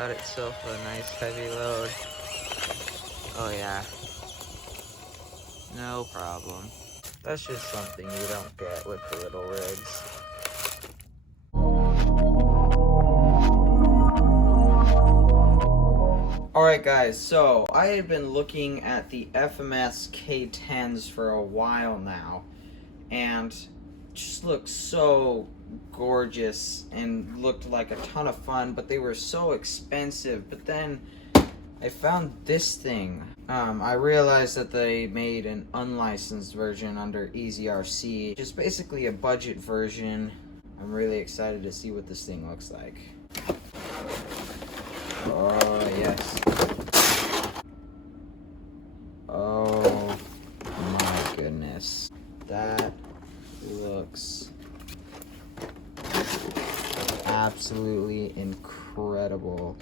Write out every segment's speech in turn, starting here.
got itself a nice heavy load. Oh yeah, no problem. That's just something you don't get with the little rigs. Alright guys, so I had been looking at the FMS K10s for a while now, and just looked so gorgeous and looked like a ton of fun, but they were so expensive. But then I found this thing. I realized that they made an unlicensed version under Eazy RC, just basically a budget version. I'm really excited to see what this thing looks like. Oh yes. Oh my goodness. That looks absolutely incredible.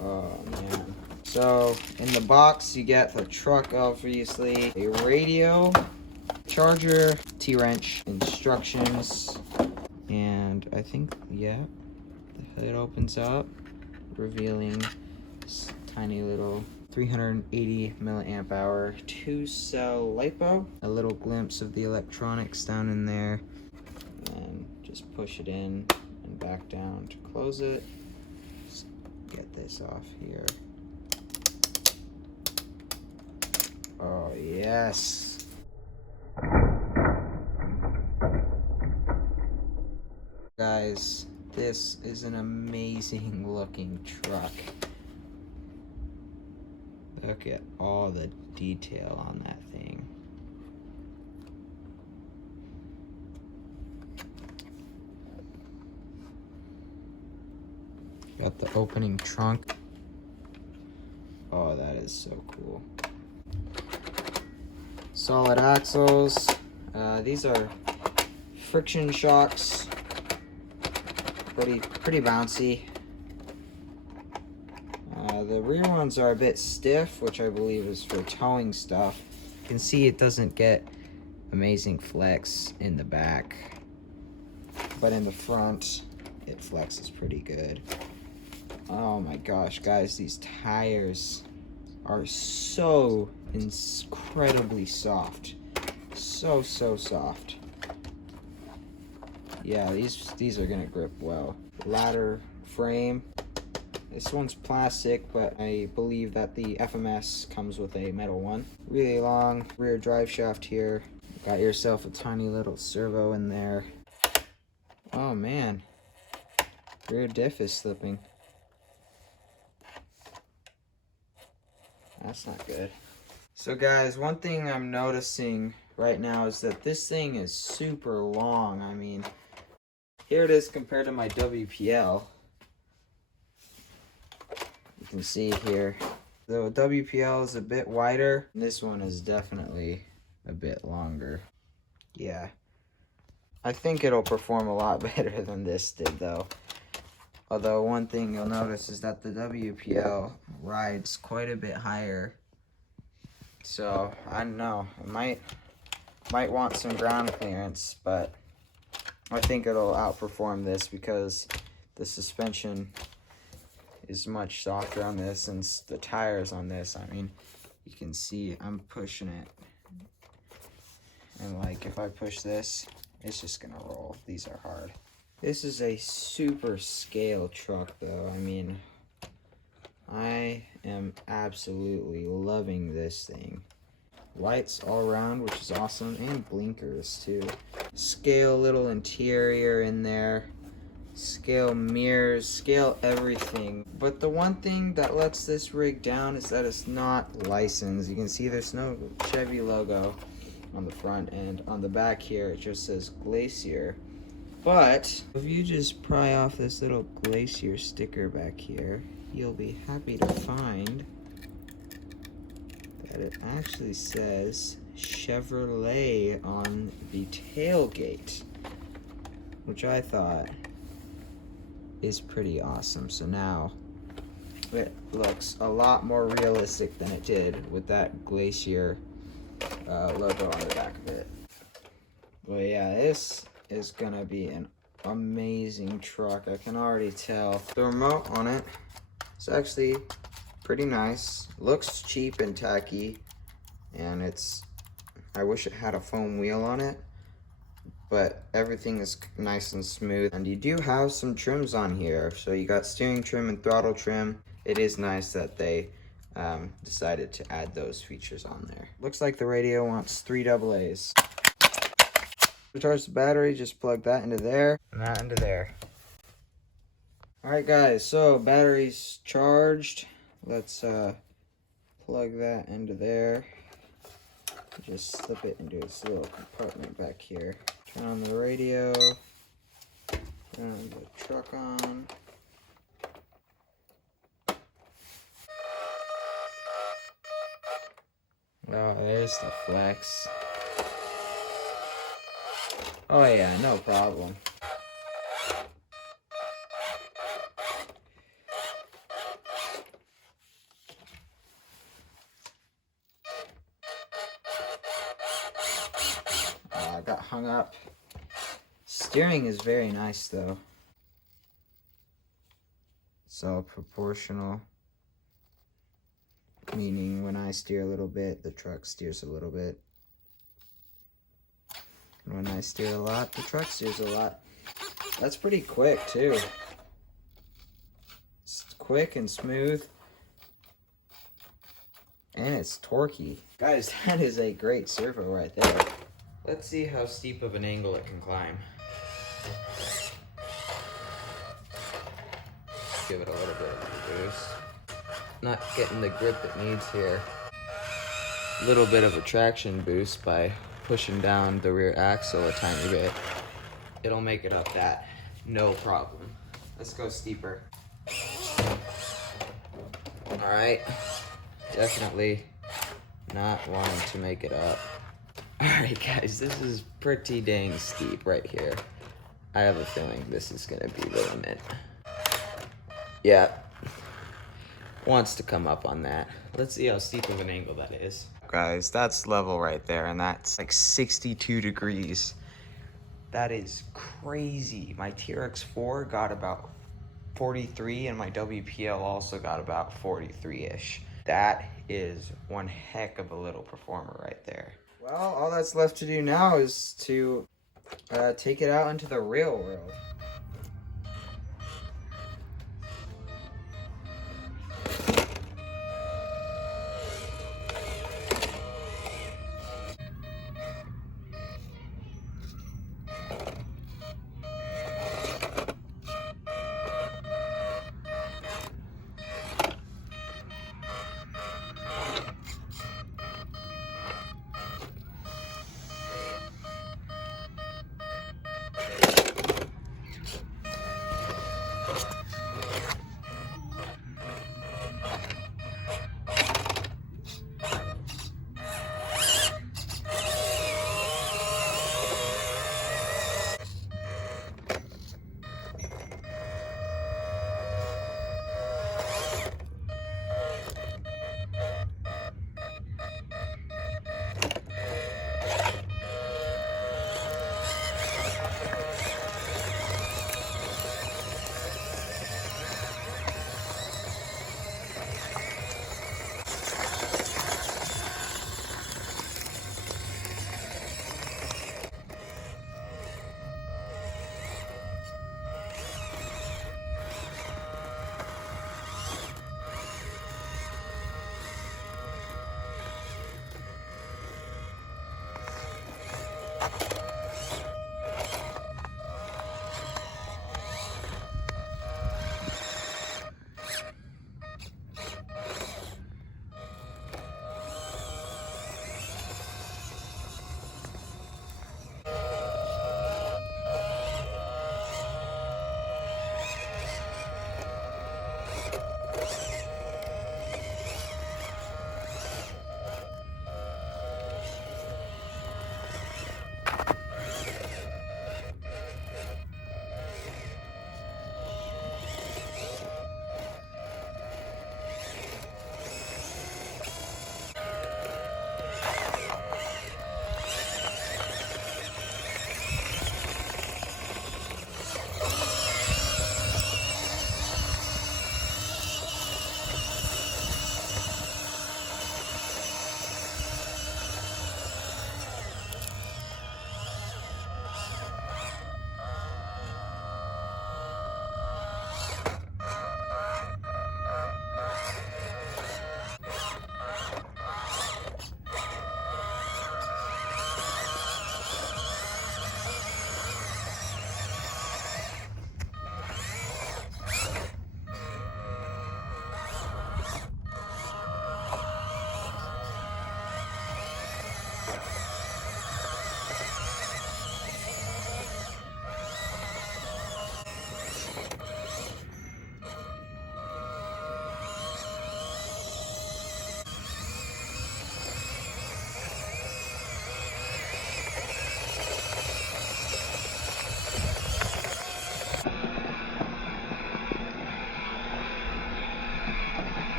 Oh man. So in the box you get the truck, obviously, a radio, charger, T-wrench, instructions, and I think, yeah, the hood opens up, revealing this tiny little 380 milliamp hour 2-cell LiPo. A little glimpse of the electronics down in there, and just push it in and back down to close it. Just get this off here. Oh yes. Guys, this is an amazing looking truck. Look at all the detail on that thing. Got the opening trunk. Oh, that is so cool. Solid axles. These are friction shocks. Pretty bouncy. The rear ones are a bit stiff, which I believe is for towing stuff. You can see it doesn't get amazing flex in the back, but in the front it flexes pretty good. Oh my gosh, guys, these tires are so incredibly soft. So soft. Yeah, these are gonna grip well. Ladder frame. This one's plastic, but I believe that the FMS comes with a metal one. Really long rear drive shaft here. Got yourself a tiny little servo in there. Oh man, rear diff is slipping. That's not good. So guys, one thing I'm noticing right now is that this thing is super long. I mean, here it is compared to my WPL. You can see here, the WPL is a bit wider. This one is definitely a bit longer. Yeah, I think it'll perform a lot better than this did though. Although one thing you'll notice is that the WPL rides quite a bit higher. So I don't know, it might want some ground clearance, but I think it'll outperform this because the suspension is much softer on this, and the tires on this, I mean, you can see I'm pushing it, and like if I push this, it's just gonna roll. These are hard. This is a super scale truck though. I mean, I am absolutely loving this thing. Lights all around, which is awesome, and blinkers too. Scale little interior in there. Scale mirrors, scale everything. But the one thing that lets this rig down is that it's not licensed. You can see there's no Chevy logo on the front, and on the back here it just says Glacier. But if you just pry off this little Glacier sticker back here, you'll be happy to find that it actually says Chevrolet on the tailgate, which I thought is pretty awesome. So now it looks a lot more realistic than it did with that Glacier logo on the back of it. But yeah, this is gonna be an amazing truck. I can already tell. The remote on it is actually pretty nice. Looks cheap and tacky, and I wish it had a foam wheel on it, but everything is nice and smooth. And you do have some trims on here. So you got steering trim and throttle trim. It is nice that they decided to add those features on there. Looks like the radio wants 3 AA's. To charge the battery, just plug that into there and that into there. Alright guys, so battery's charged. Let's plug that into there. Just slip it into its little compartment back here. Turn on the radio. Turn the truck on. Oh, there's the flex. Oh yeah, no problem. I got hung up. Steering is very nice though. It's all proportional. Meaning when I steer a little bit, the truck steers a little bit. And when I steer a lot, the truck steers a lot. That's pretty quick too. It's quick and smooth. And it's torquey. Guys, that is a great servo right there. Let's see how steep of an angle it can climb. Give it a little bit of a boost. Not getting the grip it needs here. A little bit of a traction boost by pushing down the rear axle a tiny bit. It'll make it up that, no problem. Let's go steeper. All right, definitely not wanting to make it up. All right guys, this is pretty dang steep right here. I have a feeling this is gonna be the limit. Yeah, wants to come up on that. Let's see how steep of an angle that is. Guys, that's level right there, and that's like 62 degrees. That is crazy. My TRX4 got about 43, and my WPL also got about 43-ish. That is one heck of a little performer right there. Well, all that's left to do now is to take it out into the real world.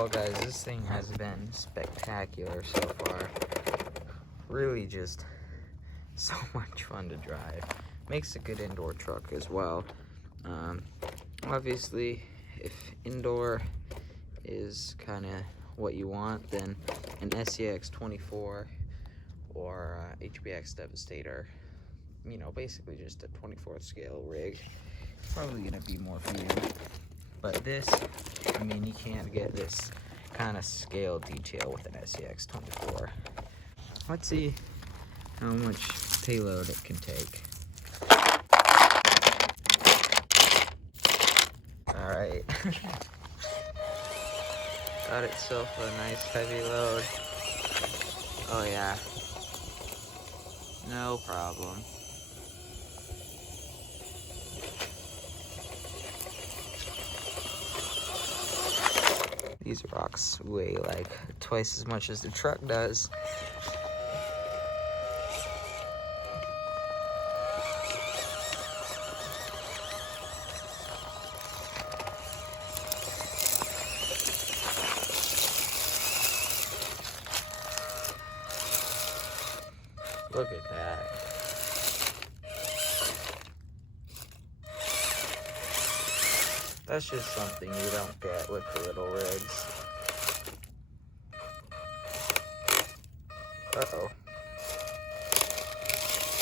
overall, guys, this thing has been spectacular so far. Really just so much fun to drive. Makes a good indoor truck as well. Obviously, if indoor is kind of what you want, then an SCX 24 or HBX Devastator, you know, basically just a 24th scale rig, probably gonna be more for you. But this, I mean, you can't get this kind of scale detail with an SCX 24. Let's see how much payload it can take. All right. Got itself a nice heavy load. Oh yeah. No problem. These rocks weigh like twice as much as the truck does. Look at that. That's just something you don't get with the little rigs. Uh-oh.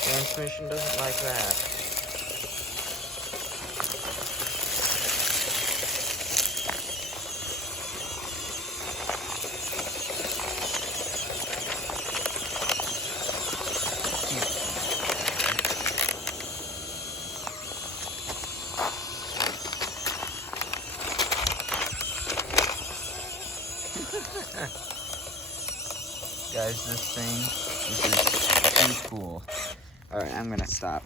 Transmission doesn't like that. Guys, this is too cool. Alright, I'm gonna stop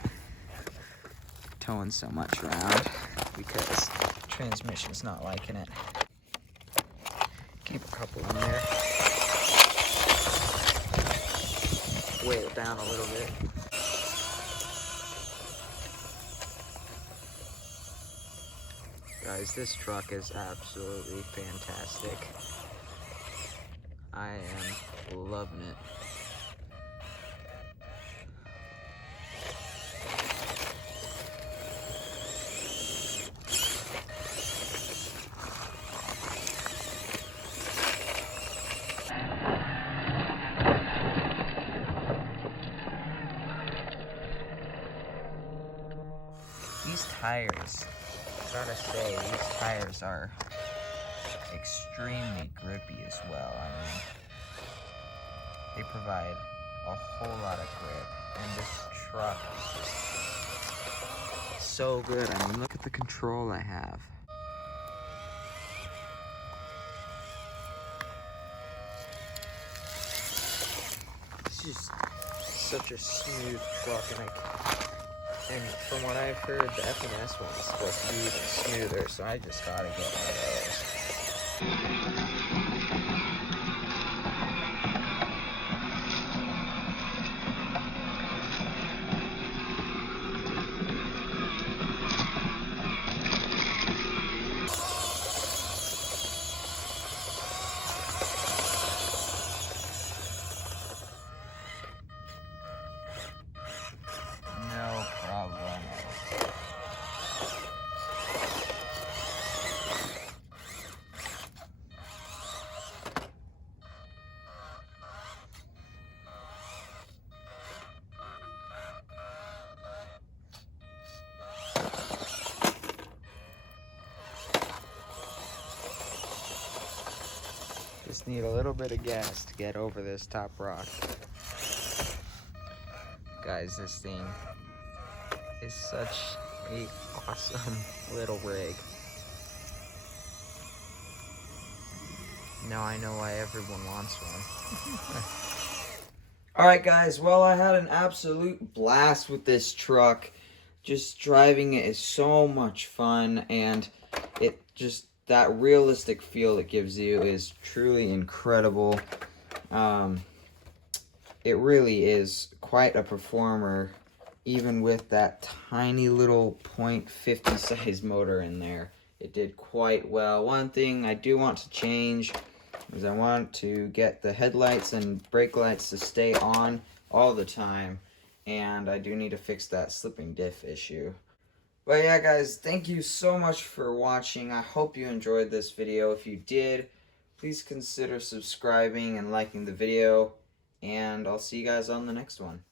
towing so much around because transmission's not liking it. Keep a couple in there. Weigh it down a little bit. Guys, this truck is absolutely fantastic. I am loving it. These tires, gotta say, these tires are extremely grippy as well. I mean, they provide a whole lot of grip, and this truck is just so good. I mean, look at the control I have. It's just such a smooth truck, and from what I've heard, the FMS one is supposed to be even smoother, so I just gotta get one of those. No problem. Just need a little bit of gas to get over this top rock. Guys, this thing is such a awesome little rig. Now I know why everyone wants one. Alright guys, well, I had an absolute blast with this truck. Just driving it is so much fun, and it just, that realistic feel it gives you is truly incredible. It really is quite a performer, even with that tiny little .50 size motor in there. it did quite well. One thing I do want to change is I want to get the headlights and brake lights to stay on all the time, and I do need to fix that slipping diff issue. But yeah, guys, thank you so much for watching. I hope you enjoyed this video. If you did, please consider subscribing and liking the video, and I'll see you guys on the next one.